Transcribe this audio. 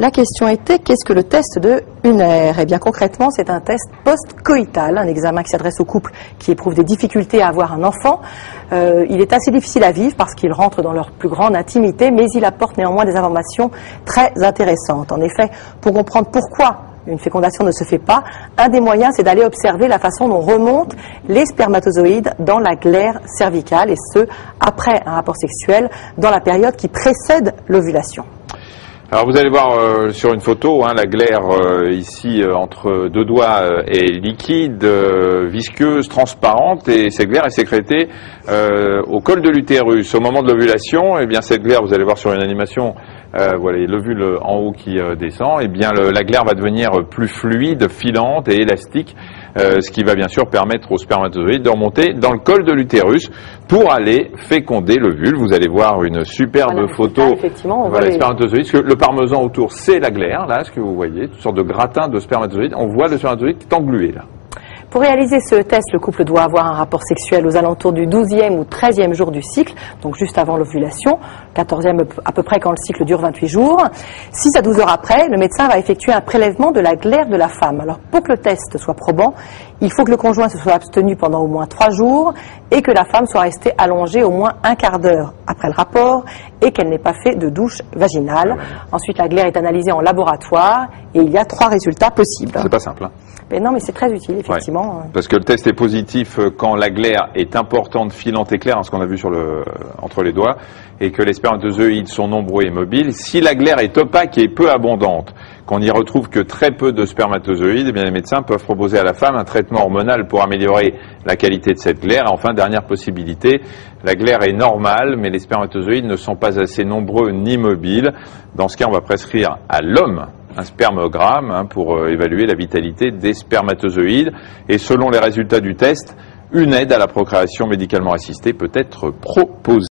La question était, qu'est-ce que le test de Huner? Eh bien concrètement, c'est un test post-coïtal, un examen qui s'adresse aux couples qui éprouvent des difficultés à avoir un enfant. Il est assez difficile à vivre parce qu'il rentre dans leur plus grande intimité, mais il apporte néanmoins des informations très intéressantes. En effet, pour comprendre pourquoi une fécondation ne se fait pas, un des moyens, c'est d'aller observer la façon dont remontent les spermatozoïdes dans la glaire cervicale, et ce, après un rapport sexuel, dans la période qui précède l'ovulation. Alors vous allez voir sur une photo, la glaire ici entre deux doigts est liquide, visqueuse, transparente, et cette glaire est sécrétée au col de l'utérus. Au moment de l'ovulation, eh bien cette glaire, vous allez voir sur une animation, voilà l'ovule en haut qui descend, eh bien la glaire va devenir plus fluide, filante et élastique, ce qui va bien sûr permettre aux spermatozoïdes de remonter dans le col de l'utérus pour aller féconder l'ovule. Vous allez voir une superbe photo, voilà, les spermatozoïdes. Le parmesan autour, c'est la glaire, là, ce que vous voyez, une sorte de gratin de spermatozoïdes. On voit le spermatozoïde qui est englué, là. Pour réaliser ce test, le couple doit avoir un rapport sexuel aux alentours du 12e ou 13e jour du cycle, donc juste avant l'ovulation, 14e à peu près quand le cycle dure 28 jours. 6 à 12 heures après, le médecin va effectuer un prélèvement de la glaire de la femme. Alors pour que le test soit probant, il faut que le conjoint se soit abstenu pendant au moins 3 jours et que la femme soit restée allongée au moins un quart d'heure après le rapport et qu'elle n'ait pas fait de douche vaginale. Ensuite, la glaire est analysée en laboratoire et il y a 3 résultats possibles. C'est pas simple, hein. Mais non, mais c'est très utile, effectivement. Ouais, parce que le test est positif quand la glaire est importante, filante et claire, ce qu'on a vu sur entre les doigts, et que les spermatozoïdes sont nombreux et mobiles. Si la glaire est opaque et peu abondante, qu'on n'y retrouve que très peu de spermatozoïdes, eh bien les médecins peuvent proposer à la femme un traitement hormonal pour améliorer la qualité de cette glaire. Et enfin, dernière possibilité, la glaire est normale, mais les spermatozoïdes ne sont pas assez nombreux ni mobiles. Dans ce cas, on va prescrire à l'homme un spermogramme pour évaluer la vitalité des spermatozoïdes. Et selon les résultats du test, une aide à la procréation médicalement assistée peut être proposée.